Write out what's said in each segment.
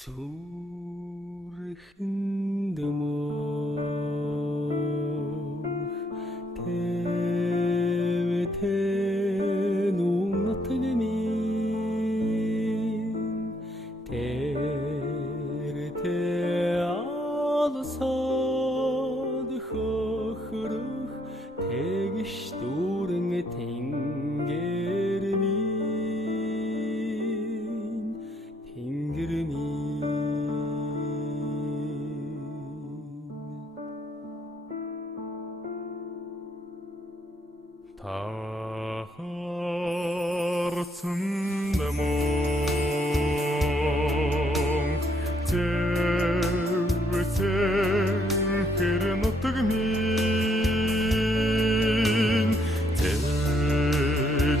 зүрхэнд мөх тэвтэн нутаг минь тэртэ алсад хохрох тэгш дүүрэн тэнгэр минь тэнгэр минь Тарцсан мөн тэвтэн хэр нутаг минь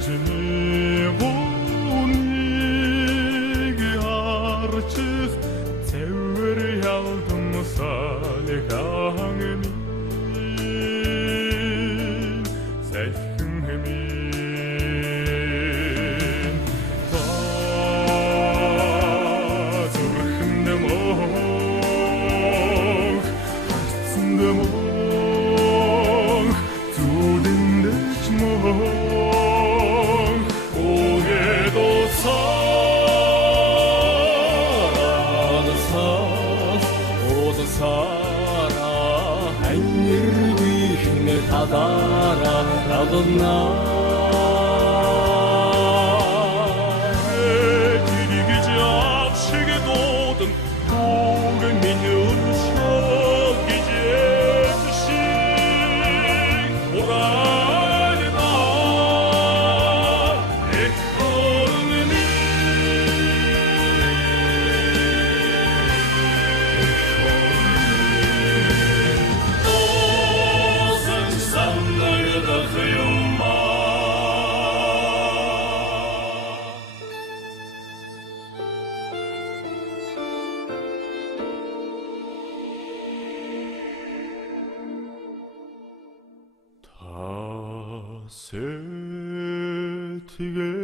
тэжний хүнийг харчих цэвэр ялдам салхаан минь сайхан минь та зүрхэнд мөн харцсан мөн зүлэндэж мөн өгөөдөө сара хайрвихнэ тадараа раднаа тэргэж авшиг дуудан үг минь өршөө гэж шиг урална эхорны Озэн саннагда хюма та сэтгэл